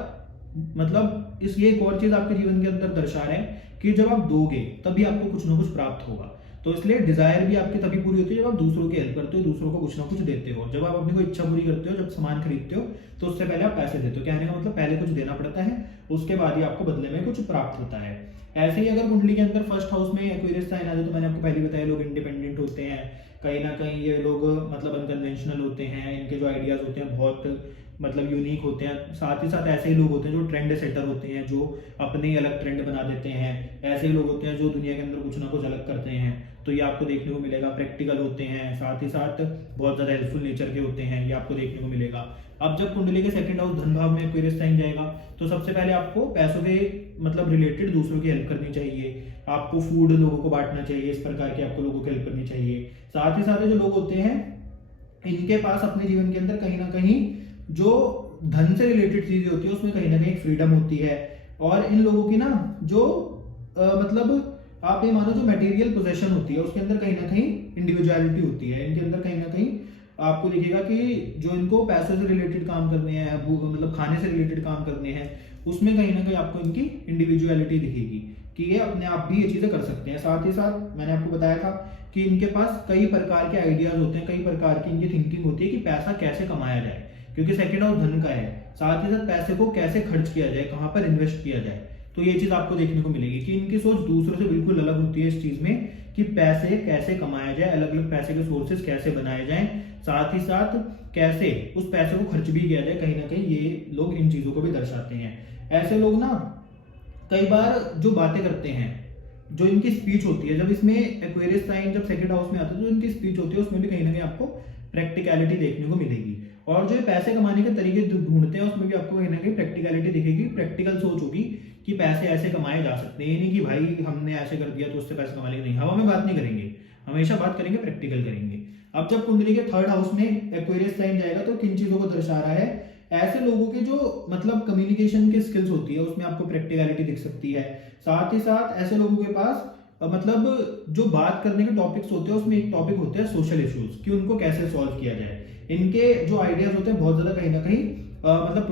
मतलब इस ये एक और चीज आपके जीवन के अंदर दर्शा रहे हैं कि जब आप दोगे तभी आपको कुछ ना कुछ प्राप्त होगा। तो इसलिए डिजायर भी आपकी तभी पूरी होती है जब आप दूसरों की हेल्प करते हो, दूसरों को कुछ ना कुछ देते हो। जब आप अपनी कोई इच्छा पूरी करते हो, जब सामान खरीदते हो, तो उससे पहले आप पैसे देते हो। कहने का मतलब पहले कुछ देना पड़ता है, उसके बाद ही आपको बदले में कुछ प्राप्त होता है। ऐसे ही अगर कुंडली के अंदर फर्स्ट हाउस में एक्वेरियस साइन आ जाए तो मैंने आपको पहले बताया लोग इंडिपेंडेंट होते हैं, कहीं ना कहीं ये लोग मतलब अनकन्वेंशनल होते हैं, इनके जो आइडियाज होते हैं बहुत मतलब यूनिक होते हैं। साथ ही साथ ऐसे ही लोग होते हैं जो ट्रेंड सेटर होते हैं, जो अपने अलग ट्रेंड बना देते हैं। ऐसे ही लोग होते हैं जो दुनिया के अंदर कुछ ना कुछ अलग करते हैं, तो ये आपको देखने को मिलेगा। प्रैक्टिकल होते हैं, साथ ही साथ बहुत ज्यादा हेल्पफुल नेचर के होते हैं, ये आपको देखने को मिलेगा। अब जब कुंडली के सेकंड हाउस धन भाव में एक्वेरियस साइन जाएगा तो सबसे पहले आपको पैसों के मतलब रिलेटेड दूसरों की हेल्प करनी चाहिए, आपको फूड लोगों को बांटना चाहिए, इस प्रकार की आपको लोगों की हेल्प करनी चाहिए। साथ ही साथ जो लोग होते हैं इनके पास अपने जीवन के अंदर कहीं ना कहीं जो धन से रिलेटेड चीजें होती है उसमें कहीं ना कहीं फ्रीडम होती है। और इन लोगों की ना जो मतलब आप ये मानो जो मटेरियल पोजेशन होती है उसके अंदर कहीं ना कहीं इंडिविजुअलिटी होती है। इनके अंदर कहीं ना कहीं आपको दिखेगा कि जो इनको पैसों से रिलेटेड काम करने हैं, मतलब खाने से रिलेटेड काम करने हैं, उसमें कहीं ना कहीं आपको इनकी इंडिविजुअलिटी दिखेगी कि ये अपने आप भी ये चीजें कर सकते हैं। साथ ही साथ मैंने आपको बताया था कि इनके पास कई प्रकार के आइडियाज होते हैं, कई प्रकार की इनकी थिंकिंग होती है कि पैसा कैसे कमाया जाए, क्योंकि सेकंड हाउस धन का है। साथ ही साथ पैसे को कैसे खर्च किया जाए, कहाँ पर इन्वेस्ट किया जाए, तो ये चीज आपको देखने को मिलेगी कि इनकी सोच दूसरों से बिल्कुल अलग होती है इस चीज में कि पैसे कैसे कमाया जाए, अलग अलग पैसे के सोर्सेस कैसे बनाए जाए, साथ ही साथ कैसे उस पैसे को खर्च भी किया जाए। कहीं ना कहीं ये लोग इन चीजों को भी दर्शाते हैं। ऐसे लोग ना कई बार जो बातें करते हैं, जो इनकी स्पीच होती है, जब इसमें एक्वेरियस साइन जब सेकंड हाउस में आता है तो इनकी स्पीच होती है उसमें भी कहीं ना कहीं आपको प्रैक्टिकलिटी देखने को मिलेगी। और जो ये पैसे कमाने के तरीके ढूंढते हैं उसमें भी आपको कहीं ना कहीं प्रैक्टिकलिटी दिखेगी, प्रैक्टिकल सोच होगी कि पैसे ऐसे कमाए जा सकते हैं। ये नहीं कि भाई हमने ऐसे कर दिया तो उससे पैसे कमा लेंगे, नहीं, हवा में बात नहीं करेंगे, हमेशा बात करेंगे प्रैक्टिकल करेंगे। अब जब कुंडली के थर्ड हाउस में एक्वेरियस साइन जाएगा तो किन चीजों को दर्शा रहा है, ऐसे लोगों के जो मतलब कम्युनिकेशन की स्किल्स होती है उसमें आपको प्रैक्टिकलिटी दिख सकती है। साथ ही साथ ऐसे लोगों के पास मतलब जो बात करने के टॉपिक्स होते हैं उसमें एक टॉपिक होता है सोशल इश्यूज, कि उनको कैसे सॉल्व किया जाए। इनके जो आइडियाज होते हैं बहुत ज्यादा कहीं ना कहीं मतलब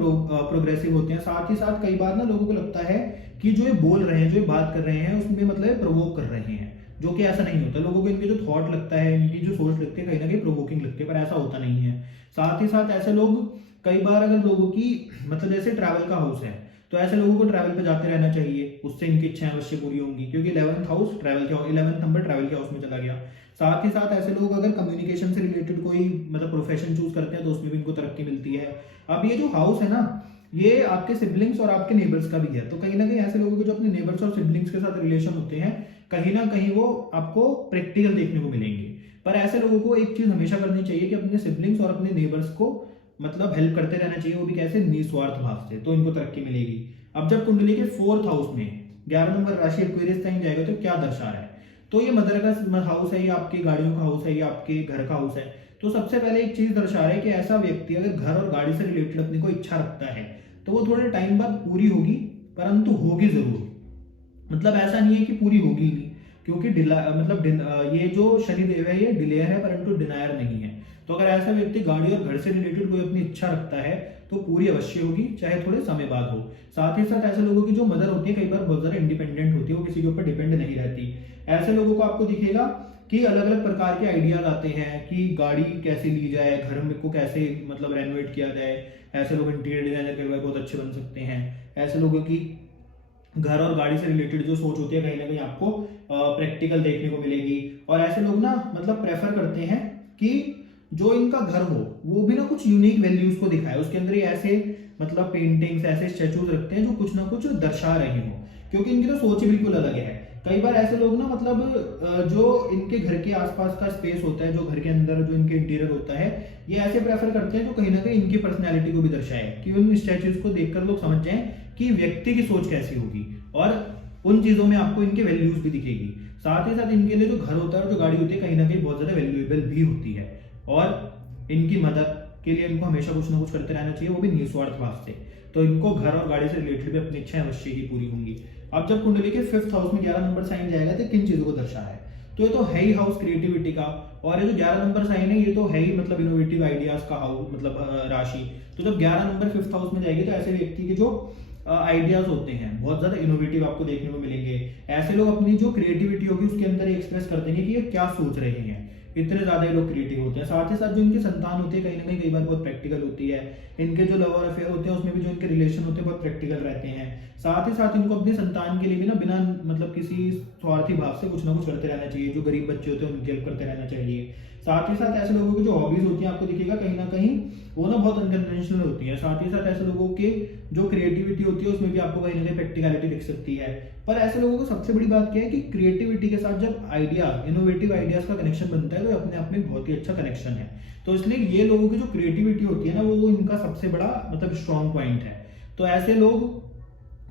प्रोग्रेसिव होते हैं। साथ ही साथ कई बार ना लोगों को लगता है कि जो ये बोल रहे हैं, जो ये बात कर रहे हैं उसमें मतलब प्रोवोक कर रहे हैं, जो कि ऐसा नहीं होता। लोगों को इनके जो थॉट लगता है, इनकी जो सोच लगती है कहीं ना कहीं प्रोवोकिंग लगती है, पर ऐसा होता नहीं है। साथ ही साथ ऐसे लोग कई बार अगर लोगों की मतलब जैसे ट्रैवल का हाउस है तो ऐसे लोगों को ट्रैवल पे जाते रहना चाहिए, उससे इनकी इच्छाएं अवश्य पूरी होंगी, क्योंकि 11th हाउस ट्रैवल के 11th नंबर ट्रैवल के हाउस में चला गया। साथ ही साथ ऐसे लोग अगर कम्युनिकेशन से रिलेटेड कोई मतलब प्रोफेशन चूज करते हैं तो उसमें भी इनको तरक्की मिलती है। अब ये जो हाउस है ना, ये आपके सिबलिंग्स और आपके नेबर्स का भी है, तो कहीं ना कहीं ऐसे लोगों के जो अपने नेबर्स और सिबलिंग्स के साथ रिलेशन होते हैं कहीं ना कहीं वो आपको प्रैक्टिकल देखने को मिलेंगे। पर ऐसे लोगों को एक चीज हमेशा करनी चाहिए कि अपने सिबलिंग्स और अपने नेबर्स को मतलब हेल्प करते रहना चाहिए, वो भी कैसे, निस्वार्थ भाव से, तो इनको तरक्की मिलेगी। अब जब कुंडली के फोर्थ हाउस में 11 नंबर राशि एक्वेरियस साइन जाएगा तो क्या दर्शा रहा है, तो ये मदर का हाउस है, ये आपकी गाड़ियों का हाउस है, ये आपके घर का हाउस है। तो सबसे पहले एक चीज दर्शा रहा है कि ऐसा व्यक्ति अगर घर और गाड़ी से रिलेटेड अपनी कोई इच्छा रखता है तो वो थोड़े टाइम बाद पूरी होगी, परंतु होगी जरूर। मतलब ऐसा नहीं है कि पूरी होगी ही नहीं, क्योंकि ये जो शनिदेव है ये डिलेयर है परंतु डिनायर नहीं है। तो अगर ऐसा व्यक्ति गाड़ी और घर से रिलेटेड कोई अपनी इच्छा रखता है तो पूरी अवश्य होगी, चाहे थोड़े समय बाद हो। साथ ही साथ ऐसे लोगों की जो मदर होती है कई बार बहुत ज्यादा इंडिपेंडेंट होती है, वो किसी के ऊपर डिपेंड नहीं रहती। ऐसे लोगों को आपको दिखेगा कि अलग अलग प्रकार के आइडियाज आते हैं कि गाड़ी कैसे ली जाए, घर में को कैसे मतलब रेनोवेट किया जाए। ऐसे लोग इंटीरियर डिजाइनर कई बार बहुत अच्छे बन सकते हैं। ऐसे लोगों की घर और गाड़ी से रिलेटेड जो सोच होती है कहीं ना कहीं आपको प्रैक्टिकल देखने को मिलेगी। और ऐसे लोग ना मतलब प्रेफर करते हैं कि जो इनका घर हो वो भी ना कुछ यूनिक वैल्यूज को दिखाए, उसके अंदर ही ऐसे मतलब पेंटिंग्स, ऐसे स्टैचूज रखते हैं जो कुछ ना कुछ दर्शा रहे हो, क्योंकि इनकी तो सोच ही बिल्कुल अलग है। कई बार ऐसे लोग ना मतलब जो इनके घर के आसपास का स्पेस होता है, जो घर के अंदर जो इनके इंटीरियर होता है, ये ऐसे प्रेफर करते हैं जो कहीं ना कहीं इनकी पर्सनैलिटी को भी दर्शाए, कि उन स्टैचूज को देखकर लोग समझ जाएं कि व्यक्ति की सोच कैसी होगी, और उन चीजों में आपको इनके वैल्यूज भी दिखेगी। साथ ही साथ इनके लिए जो घर होता है और जो गाड़ी होती है कहीं ना कहीं बहुत ज्यादा वैल्यूएबल भी होती है, और इनकी मदद के लिए इनको हमेशा कुछ ना कुछ करते रहना चाहिए, वो भी निस्वार्थ भाव से। तो इनको घर और गाड़ी से रिलेटेड भी अपनी इच्छाएं अवश्य ही पूरी होंगी। अब जब कुंडली के 5th हाउस में 11 नंबर साइन जाएगा तो किन चीजों को दर्शा है, तो ये तो है ही हाउस क्रिएटिविटी का, और ये जो 11 नंबर साइन है ये तो है ही मतलब इनोवेटिव आइडियाज का हाउस मतलब राशि। तो जब 11 नंबर 5th हाउस में जाएगी तो ऐसे व्यक्ति के जो आइडियाज होते हैं बहुत ज्यादा इनोवेटिव आपको देखने को मिलेंगे। ऐसे लोग अपनी जो क्रिएटिविटी होगी उसके अंदर एक्सप्रेस कर देंगे कि ये क्या सोच रहे हैं, इतने ज्यादा ये लोग क्रिएटिव होते हैं। साथ ही साथ जो इनकी संतान होती है कहीं ना कहीं कई बार बहुत प्रैक्टिकल होती है। इनके जो लवर अफेयर होते हैं उसमें भी जो इनके रिलेशन होते हैं बहुत प्रैक्टिकल रहते हैं। साथ ही साथ इनको अपनी संतान के लिए भी ना बिना मतलब किसी स्वार्थी भाव से कुछ ना कुछ करते रहना चाहिए। जो गरीब बच्चे होते हैं उनकी हेल्प करते रहना चाहिए। साथ ही साथ ऐसे लोगों की जो हॉबीज होती हैं आपको दिखेगा कहीं ना कहीं वो ना बहुत अनकन्वेंशनल होती है। साथ ही साथ ऐसे लोगों के जो क्रिएटिविटी होती है उसमें भी आपको कहीं ना कहीं प्रैक्टिकलिटी दिख सकती है। पर ऐसे लोगों को सबसे बड़ी बात क्या है कि क्रिएटिविटी के साथ जब आइडिया इनोवेटिव आइडियाज का कनेक्शन बनता है तो अपने आप में बहुत ही अच्छा कनेक्शन है। तो इसलिए ये लोगों की जो क्रिएटिविटी होती है ना वो इनका सबसे बड़ा मतलब स्ट्रॉन्ग पॉइंट है। तो ऐसे लोग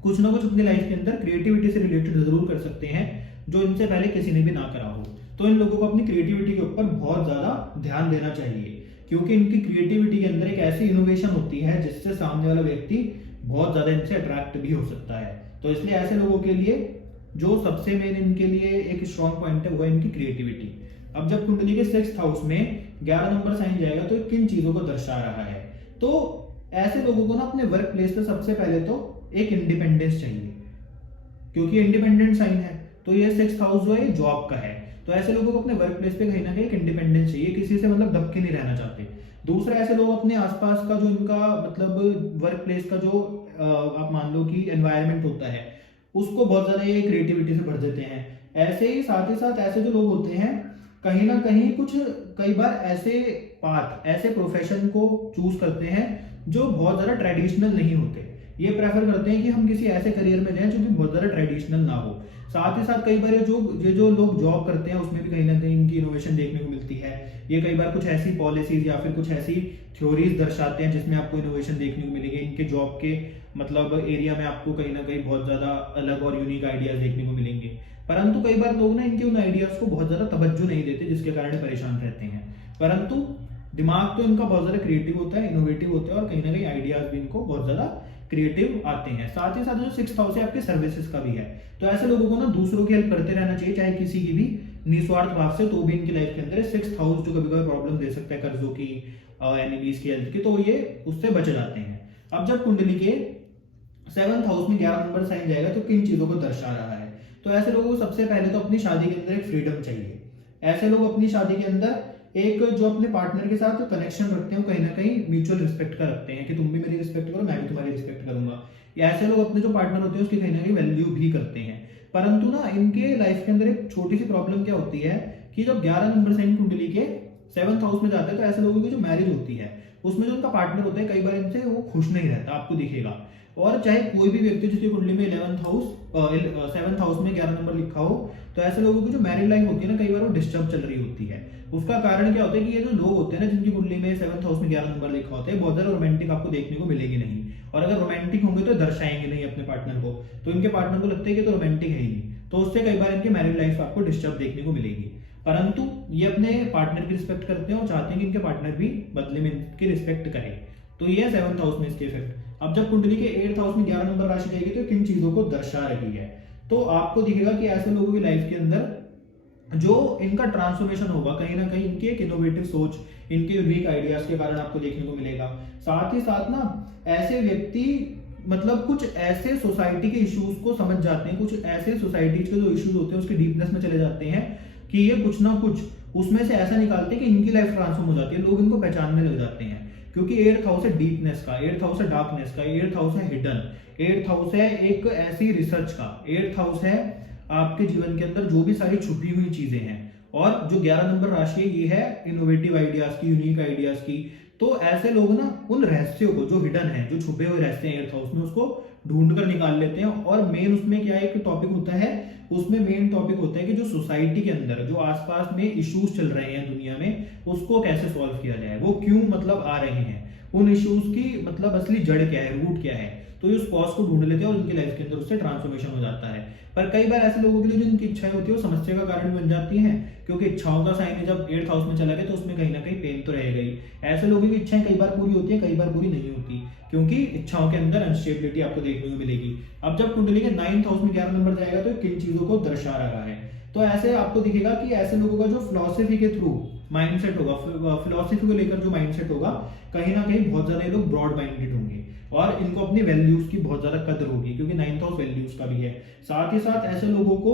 कुछ ना कुछ अपनी लाइफ के अंदर क्रिएटिविटी से रिलेटेड जरूर कर सकते हैं जो इनसे पहले किसी ने भी ना करा हो। तो इन लोगों को अपनी क्रिएटिविटी के ऊपर बहुत ज्यादा ध्यान देना चाहिए, क्योंकि इनकी क्रिएटिविटी के अंदर एक ऐसी इनोवेशन होती है जिससे सामने वाला व्यक्ति बहुत ज्यादा इनसे अट्रैक्ट भी हो सकता है। तो इसलिए ऐसे लोगों के लिए जो सबसे मेन इनके लिए एक स्ट्रॉन्ग पॉइंट है वो है इनकी क्रिएटिविटी। अब जब कुंडली के 6th हाउस में 11 नंबर साइन जाएगा तो किन चीजों को दर्शा रहा है, तो ऐसे लोगों को ना अपने वर्क प्लेस पे सबसे पहले तो एक इंडिपेंडेंस चाहिए। क्योंकि इंडिपेंडेंट साइन है। तो ये 6th हाउस जो है जॉब का है। तो ऐसे लोगों को अपने वर्क प्लेस पे कहीं ना कहीं एक इंडिपेंडेंस चाहिए, किसी से मतलब दबके नहीं रहना चाहते। दूसरा, ऐसे लोग अपने आसपास का जो इनका मतलब वर्क प्लेस का जो आप मान लो कि एनवायरनमेंट होता है, उसको बहुत ज्यादा ये क्रिएटिविटी से भर देते हैं। ऐसे ही साथ ऐसे जो लोग होते हैं कहीं ना कहीं कुछ कई बार ऐसे पाथ, ऐसे प्रोफेशन को चूज करते हैं जो बहुत ज्यादा ट्रेडिशनल नहीं होते। ये प्रेफर करते हैं कि हम किसी ऐसे करियर में जाएं जो कि बहुत ज्यादा ट्रेडिशनल ना हो। साथ ही साथ कई बार ये जो लोग जॉब करते हैं उसमें भी कहीं ना कहीं इनकी इनोवेशन देखने को मिलती है। ये कई बार कुछ ऐसी पॉलिसीज या फिर कुछ ऐसी थ्योरीज दर्शाते हैं जिसमें आपको इनोवेशन देखने को मिलेगी। इनके जॉब के मतलब एरिया में आपको कहीं ना कहीं बहुत ज्यादा अलग और यूनिक आइडियाज देखने को मिलेंगे। परंतु कई बार लोग ना इनके उन आइडियाज को बहुत ज्यादा तवज्जो नहीं देते, जिसके कारण परेशान रहते हैं। परंतु दिमाग तो इनका बहुत ज्यादा क्रिएटिव होता है, इनोवेटिव होता है, और कहीं ना कहीं आइडियाज भी इनको बहुत ज्यादा क्रिएटिव आते हैं। साथ ही साथ जो 6th हाउस है आपके सर्विसेज का भी है। तो ऐसे लोगों को ना दूसरों की हेल्प करते रहना चाहिए, चाहे किसी की भी, निस्वार्थ भाव से। तो भी इनकी लाइफ के अंदर 6th हाउस जो कभी कभी प्रॉब्लम दे सकता है कर्जों की, एनिमीज की, हेल्थ की, तो ये उससे बच जाते हैं। अब जब कुंडली के 7th हाउस में 11 नंबर साइन जाएगा तो किन चीजों को दर्शा रहा है? तो ऐसे लोगों को सबसे पहले तो अपनी शादी के अंदर एक फ्रीडम चाहिए। ऐसे लोग अपनी शादी के अंदर एक जो अपने पार्टनर के साथ कनेक्शन रखते हैं वो कहीं ना कहीं म्यूचुअल रिस्पेक्ट का रखते हैं कि तुम भी मेरी रिस्पेक्ट करो, मैं भी तुम्हारी रिस्पेक्ट करूंगा। या ऐसे लोग अपने जो पार्टनर होते हैं उसकी कहीं ना कहीं वैल्यू भी करते हैं। परंतु ना इनके लाइफ के अंदर एक छोटी सी प्रॉब्लम क्या होती है कि जब 11 नंबर साइन कुंडली के 7th हाउस में जाते हैं तो ऐसे लोगों की जो मैरिज होती है उसमें जो उनका पार्टनर होता है कई बार इनसे वो खुश नहीं रहता, आपको दिखेगा। और चाहे कोई भी व्यक्ति जिसकी कुंडली में 7th हाउस में 11 नंबर लिखा हो, तो ऐसे लोगों की जो मैरिड लाइफ होती है ना कई बार वो डिस्टर्ब चल रही होती है। उसका कारण क्या होता है कि ये जो लोग होते हैं ना जिनकी कुंडली में 7th हाउस में 11 नंबर लिखा होता है, बहुत ज्यादा रोमांटिक आपको देखने को मिलेगी नहीं। और अगर रोमांटिक होंगे तो दर्शाएंगे नहीं अपने पार्टनर को, तो इनके पार्टनर को लगता है कि तो रोमांटिक है ही नहीं, तो उससे कई बार इनकी मैरिड लाइफ आपको डिस्टर्ब देखने को मिलेगी। परंतु ये अपने पार्टनर की रिस्पेक्ट करते हैं और चाहते हैं कि इनके पार्टनर भी बदले में इनकी रिस्पेक्ट करे। तो ये 7th हाउस में इसके इफेक्ट। अब जब कुंडली के 8th हाउस में 11 नंबर राशि जाएगी तो किन चीजों को दर्शा रही है? तो आपको दिखेगा कि ऐसे लोगों की लाइफ के अंदर जो इनका ट्रांसफॉर्मेशन होगा कहीं ना कहीं इनकी एक इनोवेटिव सोच, इनके यूनिक आइडियाज के कारण आपको देखने को मिलेगा। साथ ही साथ ना ऐसे व्यक्ति मतलब कुछ ऐसे सोसाइटी के इश्यूज को समझ जाते हैं, कुछ ऐसे सोसाइटी के जो इश्यूज होते हैं उसके डीपनेस में चले जाते हैं कि ये कुछ ना कुछ उसमें से ऐसा निकालते हैं कि इनकी लाइफ ट्रांसफॉर्म हो जाती है, लोग इनको पहचानने लग जाते हैं। क्योंकि 8th हाउस है डीपनेस का, 8th हाउस है डार्कनेस का, 8th हाउस है हिडन, 8th हाउस है एक ऐसी रिसर्च का, 8th हाउस है आपके जीवन के अंदर जो भी सारी छुपी हुई चीजें हैं। और जो 11 नंबर राशि है ये है इनोवेटिव आइडियाज की, यूनिक आइडियाज की। तो ऐसे लोग ना उन रहस्यों को जो हिडन है, जो छुपे हुए रहस्य हैं 8th हाउस में, उसको ढूंढ कर निकाल लेते हैं। और मेन उसमें क्या एक टॉपिक होता है, उसमें मेन टॉपिक होता है कि जो सोसाइटी के अंदर जो आसपास में इश्यूज चल रहे हैं दुनिया में, उसको कैसे सॉल्व किया जाए, वो क्यों मतलब आ रहे हैं, उन इश्यूज की मतलब असली जड़ क्या है, रूट क्या है। तो ये उस कॉज को ढूंढ लेते हैं और उनकी लाइफ के अंदर उससे ट्रांसफॉर्मेशन हो जाता है। पर कई बार ऐसे लोगों के लिए जो इनकी इच्छाएं होती है वो समस्या का कारण बन जाती हैं, क्योंकि इच्छाओं का साइन जब 8th हाउस में चला गया तो उसमें कहीं ना कहीं पेन तो रहेगा ही। ऐसे लोगों की इच्छाएं कई बार पूरी होती है, कई बार पूरी नहीं होती, क्योंकि इच्छाओं के अंदर अनस्टेबिलिटी आपको देखने को मिलेगी। अब जब कुंडली के 9th हाउस में 11 नंबर जाएगा तो किन चीजों को दर्शा रहा है? तो ऐसे आपको दिखेगा कि ऐसे लोगों का जो फिलॉसफी के थ्रू माइंडसेट होगा, फिलॉसफी को लेकर जो माइंडसेट होगा, कहीं ना कहीं बहुत ज्यादा लोग ब्रॉड माइंडेड होंगे और इनको अपनी वैल्यूज की बहुत ज्यादा कदर होगी, क्योंकि 9th हाउस वैल्यूज का भी है। साथ ही साथ ऐसे लोगों को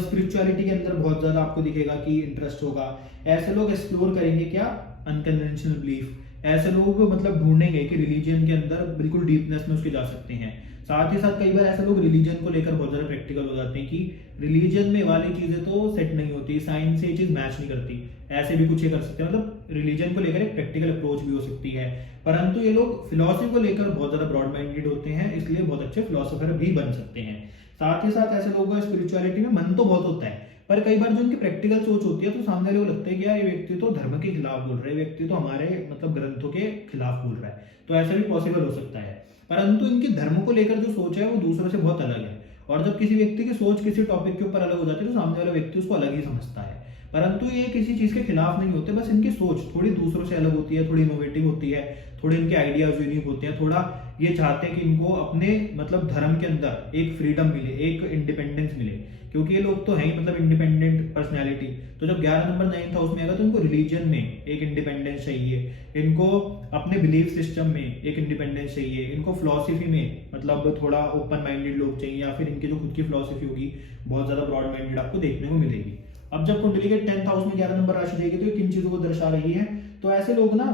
स्पिरिचुअलिटी के अंदर बहुत ज्यादा आपको दिखेगा कि इंटरेस्ट होगा। ऐसे लोग एक्सप्लोर करेंगे क्या, अनकन्वेंशनल बिलीफ। ऐसे लोग मतलब ढूंढेंगे कि रिलीजन के अंदर बिल्कुल डीपनेस में उसके जा सकते हैं। साथ ही साथ कई बार ऐसे लोग रिलीजन को लेकर बहुत ज्यादा प्रैक्टिकल हो जाते हैं कि रिलीजन में वाली चीजें तो सेट नहीं होती, साइंस से ये चीज मैच नहीं करती, ऐसे भी कुछ ये कर सकते हैं। मतलब रिलीजन को लेकर एक प्रैक्टिकल अप्रोच भी हो सकती है। परंतु ये लोग फिलॉसफी को लेकर बहुत ज्यादा ब्रॉड माइंडेड होते हैं, इसलिए बहुत अच्छे फिलोसोफर भी बन सकते हैं। साथ ही साथ ऐसे लोगों का स्पिरिचुअलिटी में मन तो बहुत होता है, पर कई बार जो उनकी प्रैक्टिकल सोच होती है तो सामने वाले को लगता है कि यार ये व्यक्ति तो धर्म के खिलाफ बोल रहा है, व्यक्ति तो हमारे मतलब ग्रंथों के खिलाफ बोल रहा है। तो ऐसा भी पॉसिबल हो सकता है। परंतु इनके धर्म को लेकर जो सोच है वो दूसरों से बहुत अलग है। और जब किसी व्यक्ति की सोच किसी टॉपिक के ऊपर अलग हो जाती है तो सामने वाला व्यक्ति उसको अलग ही समझता है। परंतु ये किसी चीज के खिलाफ नहीं होते, बस इनकी सोच थोड़ी दूसरों से अलग होती है, थोड़ी इनोवेटिव होती है, थोड़े इनके आइडियाज यूनिक होते हैं, थोड़ा ये चाहते हैं कि इनको अपने मतलब धर्म के अंदर एक फ्रीडम मिले, एक इंडिपेंडेंस मिले, क्योंकि ये लोग तो है ही मतलब इंडिपेंडेंट पर्सनैलिटी। तो जब 11 नंबर 9th हाउस में आएगा तो इनको रिलीजन में एक इंडिपेंडेंस चाहिए, इनको अपने बिलीफ सिस्टम में एक इंडिपेंडेंस चाहिए, इनको फिलॉसफी में मतलब थोड़ा ओपन माइंडेड लोग चाहिए, या फिर इनकी जो खुद की फिलॉसफी होगी बहुत ज्यादा ब्रॉड माइंडेड आपको देखने को मिलेगी। अब जब कुंडली के 10th हाउस में 11 नंबर राशि जाएगी तो ये किन चीजों को दर्शा रही है? तो ऐसे लोग ना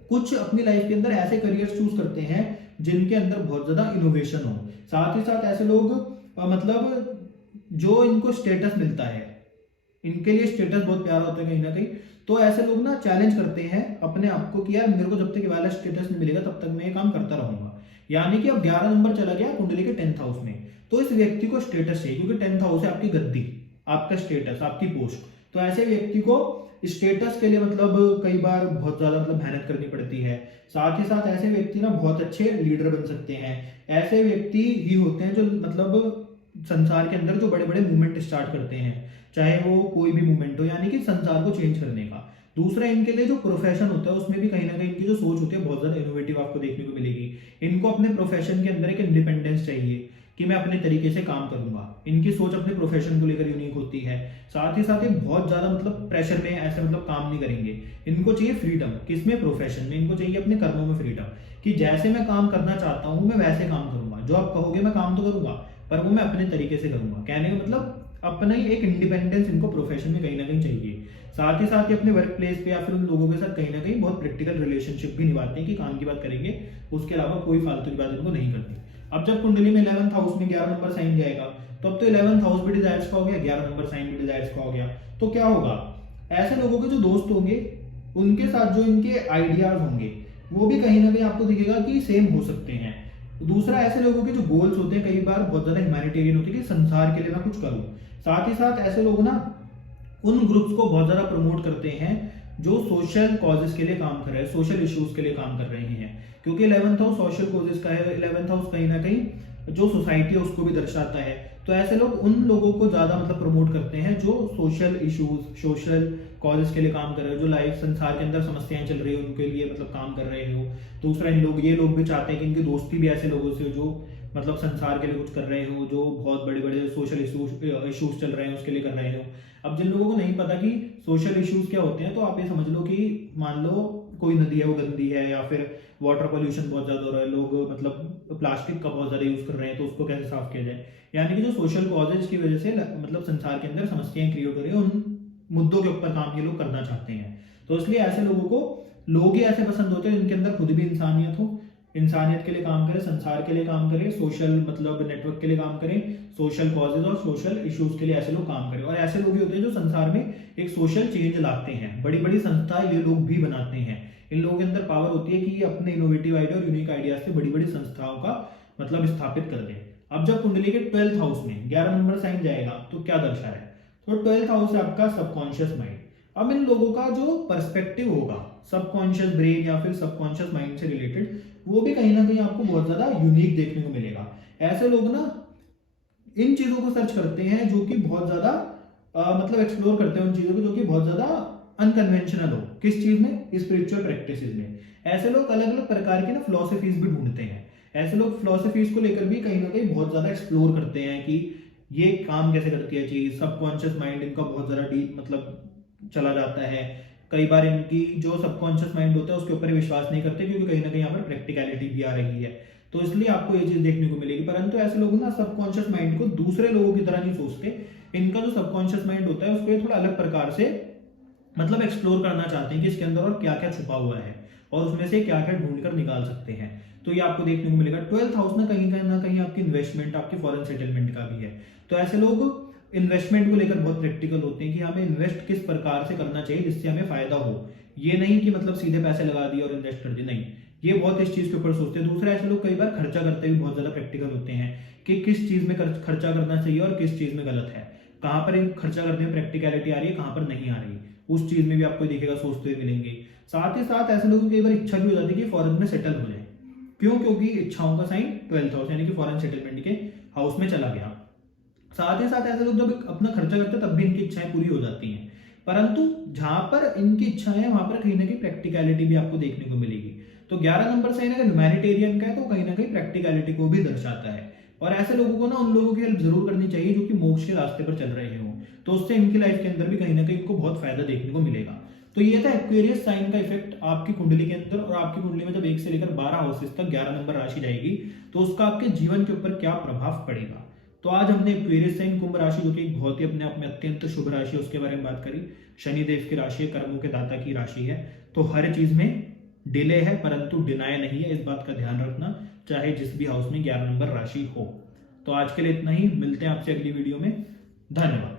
कुछ अपनी लाइफ के अंदर ऐसे करियर चूज करते हैं जिनके अंदर बहुत ज्यादा इनोवेशन हो। साथ ही साथ ऐसे लोग मतलब जो इनको स्टेटस मिलता है, इनके लिए स्टेटस बहुत प्यारा होता है कहीं ना कहीं, तो ऐसे लोग ना चैलेंज करते हैं अपने आप को कि यार मेरे को जब तक वाला स्टेटस नहीं मिलेगा तब तक मैं ये काम करता रहूंगा। यानी कि अब 11 नंबर चला गया कुंडली के 10th हाउस में, तो इस व्यक्ति को स्टेटस चाहिए, क्योंकि 10th हाउस है आपकी गद्दी, आपका स्टेटस, आपकी पोस्ट। तो ऐसे व्यक्ति को स्टेटस के लिए मतलब कई बार बहुत ज्यादा मतलब मेहनत करनी पड़ती है। साथ ही साथ ऐसे व्यक्ति ना बहुत अच्छे लीडर बन सकते हैं। ऐसे व्यक्ति ही होते हैं जो मतलब संसार के अंदर जो बड़े बड़े मूवमेंट स्टार्ट करते हैं, चाहे वो कोई भी मूवमेंट हो, यानी कि संसार को चेंज करने का। दूसरा, इनके लिए जो प्रोफेशन होता है उसमें भी कहीं ना कहीं इनकी जो सोच होती है बहुत ज्यादा इनोवेटिव आपको देखने को मिलेगी। इनको अपने प्रोफेशन के अंदर एक इंडिपेंडेंस चाहिए कि मैं अपने तरीके से काम करूंगा। इनकी सोच अपने प्रोफेशन को लेकर यूनिक होती है। साथ ही साथ ये बहुत ज्यादा मतलब प्रेशर में ऐसे मतलब काम नहीं करेंगे। इनको चाहिए फ्रीडम, किसमें? प्रोफेशन में। इनको चाहिए अपने कर्मों में फ्रीडम, कि जैसे मैं काम करना चाहता हूं मैं वैसे काम करूंगा, जो आप कहोगे मैं काम तो करूंगा पर वो मैं अपने तरीके से करूंगा। कहने का मतलब अपना ही एक इंडिपेंडेंस इनको प्रोफेशन में कहीं ना कहीं चाहिए। साथ ही साथ ये अपने वर्क प्लेस पे या फिर उन लोगों के साथ कहीं ना कहीं बहुत प्रैक्टिकल रिलेशनशिप भी निभाते हैं कि काम की बात करेंगे, उसके अलावा कोई फालतू की बात इनको नहीं करनी। अब जब कुंडली में 11th हाउस में 11 नंबर साइन जाएगा तो अब तो 11th हाउस भी डिजायर्स का हो गया, 11 नंबर साइन भी डिजायर्स का हो गया। तो क्या होगा? ऐसे लोगों के जो दोस्त होंगे उनके साथ जो इनके आइडियाज होंगे वो भी कहीं ना कहीं आपको दिखेगा कि सेम हो सकते हैं। दूसरा, ऐसे लोगों के जो गोल्स होते हैं कई बार बहुत ज्यादा ह्यूमैनिटेरियन होते हैं कि संसार के लिए मैं कुछ करूं। साथ ही साथ ऐसे लोग ना उन ग्रुप्स को बहुत ज्यादा प्रमोट करते हैं जो सोशल कॉजेस के लिए काम कर रहे हैं, सोशल इश्यूज के लिए काम कर रहे हैं, क्योंकि 11th हाउस सोशल कॉजेस का है। 11th हाउस कहीं ना कहीं जो सोसाइटी है उसको भी दर्शाता है। तो ऐसे लोग उन लोगों को ज्यादा मतलब प्रमोट करते हैं जो सोशल इश्यूज, सोशल कॉजेस के लिए काम कर रहे हो, जो लाइफ संसार के अंदर समस्याएं चल रही हो उनके लिए मतलब काम कर रहे हो। दूसरा, ये लोग भी चाहते हैं कि इनकी दोस्ती भी ऐसे लोगों से जो मतलब संसार के लिए कुछ कर रहे हो, जो बहुत बड़े बड़े सोशल इश्यूज चल रहे हैं उसके लिए कर रहे हो। अब जिन लोगों को नहीं पता कि सोशल इश्यूज क्या होते हैं, तो आप ये समझ लो कि मान लो कोई नदी है वो गंदी है, या फिर वाटर पोल्यूशन बहुत ज्यादा हो रहा है, लोग मतलब प्लास्टिक का बहुत ज्यादा यूज कर रहे हैं, तो उसको कैसे साफ किया जाए। यानी कि जो सोशल कॉजेज की वजह से मतलब संसार के अंदर समस्याएं क्रिएट हो रही है, उन मुद्दों के ऊपर काम ये लोग करना चाहते हैं। तो इसलिए ऐसे लोगों को लोग ही ऐसे पसंद होते हैं जिनके अंदर खुद भी इंसानियत हो, इंसानियत के लिए काम करें, संसार के लिए काम करें, सोशल मतलब नेटवर्क के लिए काम करें, सोशल कॉजेज और सोशल इश्यूज के लिए ऐसे लोग काम करें। और ऐसे लोग ही होते हैं जो संसार में एक सोशल चेंज लाते हैं। बड़ी बड़ी संस्था ये लोग भी बनाते हैं। इन लोगों के अंदर पावर होती है कि ये अपने इनोवेटिव आइडिया और यूनिक आइडिया से बड़ी बड़ी संस्थाओं का मतलब स्थापित कर दें। अब जब कुंडली के 12th हाउस में 11 नंबर साइन जाएगा तो क्या दर्शा है? तो 12th हाउस है आपका सबकॉन्शियस माइंड। अब इन लोगों का जो पर्सपेक्टिव होगा सबकॉन्शियस ब्रेन या फिर सबकॉन्शियस माइंड से रिलेटेड, वो भी कहीं ना कहीं आपको बहुत ज्यादा यूनिक देखने को मिलेगा। ऐसे लोग ना इन चीजों को सर्च करते हैं जो कि बहुत ज्यादा मतलब एक्सप्लोर करते हैं उन चीजों को जो कि बहुत ज्यादा अनकन्वेंशनल हो। किस चीज में? स्पिरिचुअल प्रैक्टिस में। ऐसे लोग अलग अलग प्रकार की ना फिलोसफीज भी ढूंढते हैं। ऐसे लोग फिलोसफीज को लेकर भी कहीं ना कहीं बहुत ज्यादा एक्सप्लोर करते हैं कि ये काम कैसे करती है चीज। सबकॉन्शियस माइंड इनका बहुत ज्यादा डीप मतलब चला जाता है। कई बार इनकी जो सबकॉन्शियस माइंड होता है उसके ऊपर विश्वास नहीं करते, क्योंकि कहीं ना कहीं यहाँ पर प्रैक्टिकलिटी भी आ रही है। तो इसलिए आपको ये चीज देखने को मिलेगी। परंतु ऐसे लोग ना सबकॉन्शियस माइंड को दूसरे लोगों की तरह नहीं सोचते। इनका जो सबकॉन्शियस माइंड होता है उसको ये थोड़ा अलग प्रकार से मतलब एक्सप्लोर करना चाहते हैं कि इसके अंदर और क्या क्या छुपा हुआ है और उसमें से क्या क्या ढूंढ कर निकाल सकते हैं। तो ये आपको देखने को मिलेगा। 12th हाउस ना कहीं आपकी इन्वेस्टमेंट, आपकी फॉरेन सेटलमेंट का भी है। तो ऐसे लोग इन्वेस्टमेंट को लेकर बहुत प्रैक्टिकल होते हैं कि हमें इन्वेस्ट किस प्रकार से करना चाहिए जिससे हमें फायदा हो। ये नहीं कि मतलब सीधे पैसे लगा दिए और इन्वेस्ट कर दिए, नहीं। ये बहुत इस चीज के ऊपर सोचते हैं। दूसरा, ऐसे लोग कई बार खर्चा करते हुए बहुत ज्यादा प्रैक्टिकल होते हैं कि किस चीज में खर्चा करना चाहिए और किस चीज में गलत है, कहां पर खर्चा करने में प्रैक्टिकलिटी आ रही है, कहां पर नहीं आ रही, उस चीज में भी आपको दिखेगा सोचते हुए मिलेंगे। साथ ही साथ ऐसे लोगों की कई बार इच्छा भी हो जाती है कि फॉरेन में सेटल हो जाए। क्यों? क्योंकि इच्छाओं का साइन 12th हाउस यानी कि फॉरेन सेटलमेंट के हाउस में चला गया। साथ ही साथ ऐसे लोग जब अपना खर्चा करते हैं तब भी इनकी इच्छाएं पूरी हो जाती हैं। परंतु जहां पर इनकी इच्छाएं हैं वहां पर कहीं ना कहीं प्रैक्टिकलिटी भी आपको देखने को मिलेगी। तो 11 नंबर साइन अगर ह्यूमैनिटेरियन का है तो कहीं ना कहीं प्रैक्टिकलिटी को भी दर्शाता है। और ऐसे लोगों को ना उन लोगों की हेल्प जरूर करनी चाहिए जो कि मोक्ष के रास्ते पर चल रहे हो, तो उससे इनकी लाइफ के अंदर भी कहीं ना कहीं इनको बहुत फायदा देखने को मिलेगा। तो ये था एक्वेरियस साइन का इफेक्ट आपकी कुंडली के अंदर, और आपकी कुंडली में जब 1 से लेकर 12 हाउसेस तक 11 नंबर राशि जाएगी तो उसका आपके जीवन के ऊपर क्या प्रभाव पड़ेगा। तो आज हमने एक्वेरियस साइन कुंभ राशि, जो कि एक बहुत ही अपने आप में अत्यंत शुभ राशि है, उसके बारे में बात करी। शनिदेव की राशि है, कर्मों के दाता की राशि है, तो हर चीज में डिले है परंतु डिनाय नहीं है, इस बात का ध्यान रखना, चाहे जिस भी हाउस में 11 नंबर राशि हो। तो आज के लिए इतना ही, मिलते हैं आपसे अगली वीडियो में। धन्यवाद।